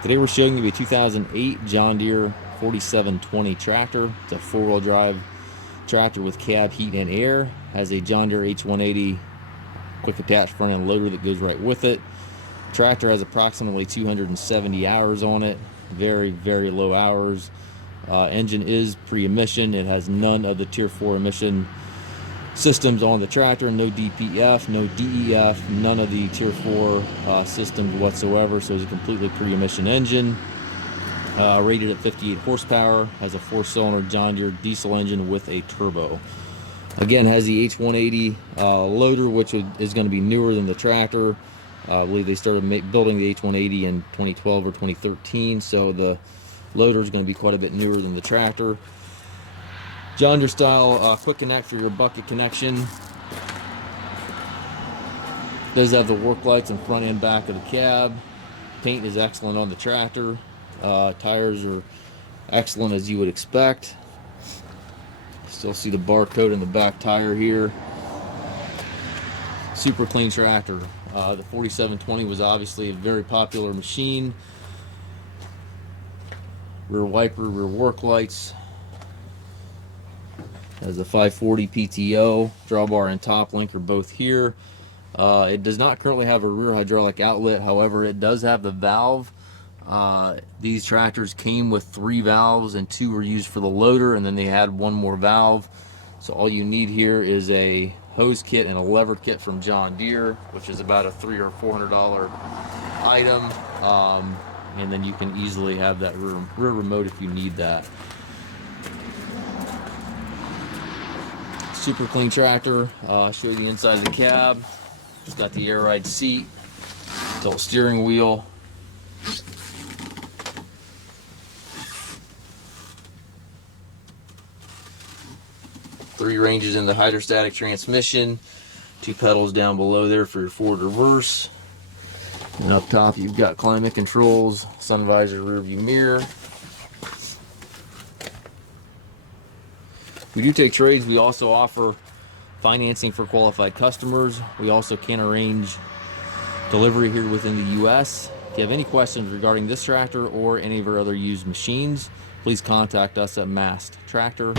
Today we're showing you a 2008 John Deere 4720 tractor. It's a four-wheel drive tractor with cab heat and air. Has a John Deere H180 quick attach front end loader that goes right with it. Tractor has approximately 270 hours on it. Very, very low hours. Engine is pre-emission. It has none of the Tier 4 emission systems on the tractor. No DPF, no DEF, none of the Tier 4 systems whatsoever. So it's a completely pre-emission engine. Rated at 58 horsepower. Has a 4-cylinder John Deere diesel engine with a turbo. Again, has the H180 loader, which is going to be newer than the tractor. I believe they started building the H180 in 2012 or 2013, so the loader is going to be quite a bit newer than the tractor. John Deere style quick connect for your bucket connection. Does have the work lights in front and back of the cab. Paint is excellent on the tractor. Tires are excellent as you would expect. Still see the barcode in the back tire here. Super clean tractor. The 4720 was obviously a very popular machine. Rear wiper, rear work lights. Has a 540 PTO. Drawbar and top link are both here. It does not currently have a rear hydraulic outlet. However, it does have the valve. These tractors came with 3 valves and 2 were used for the loader, and then they had 1 more valve. So all you need here is a hose kit and a lever kit from John Deere, which is about a $300 or $400 item, and then you can easily have that rear remote if you need that. Super clean tractor. I'll show you the inside of the cab. It's got the air ride seat, tilt steering wheel. Three ranges in the hydrostatic transmission, 2 pedals down below there for your forward reverse, and up top you've got climate controls, sun visor, rear view mirror. We do take trades. We also offer financing for qualified customers. We also can arrange delivery here within the US. If you have any questions regarding this tractor or any of our other used machines, please contact us at Mast Tractor.